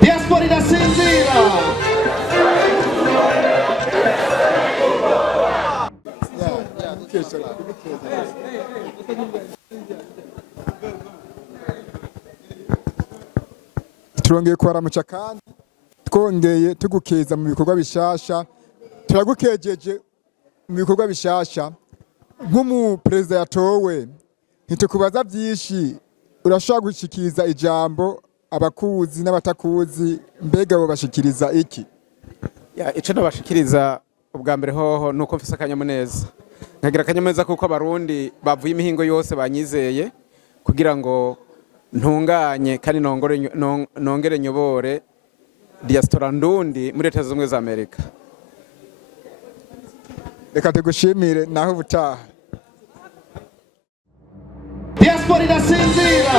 Diaspora inasinzira. Turongeye kubaramutsa kandi twongeye tugukeza mu bikorwa bishasha, turagukejeje mu bikorwa bishasha nk'umuperezida yatowe. Ntitukubaza byinshi, urashobora gushikiriza ijambo abakuzi n'abatakuzi, mbega bo bashikiriza iki? Ico nabashikiriza ubwa mbere hoho nuko mfise akanyamuneza, nkagira akanyamuneza kuko abarundi bavuye imihingo yose banyizeye kugira ngo ntunganye kandi nongere nyobore diaspora ndundi muri Leta Zunze Ubumwe za Amerika. Reka tugushimire naho ubutaha. Diaspora inasinzira.